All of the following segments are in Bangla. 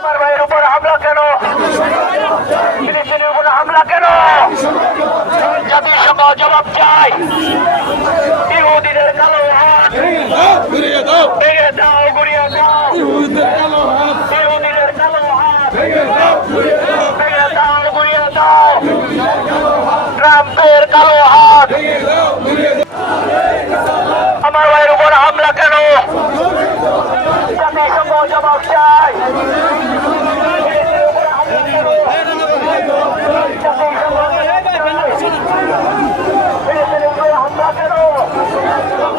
আমার ভাইয়ের উপর হামলা কেন? ফিলিস্তিনের উপর হামলা কেন? জাতিসংঘ জবাব চাই। ইহুদিদের কালো হাত। ঘুরিয়ে দাও ঘুরিয়ে হাত ইহুদিদের কালো দাও ঘুরিয়ে কালো হাত। আমার ভাইয়ের উপর হামলা কেন? জাতিসংঘ জবাব চাই।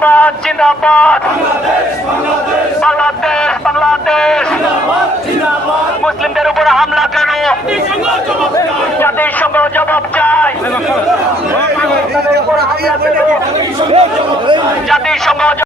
জিন্দাবাদ জিন্দাবাদ। বাংলাদেশ বাংলাদেশ। মুসলিমদের উপর হামলা কেন? জাতিসংঘ জবাব চাই। জাতিসংঘ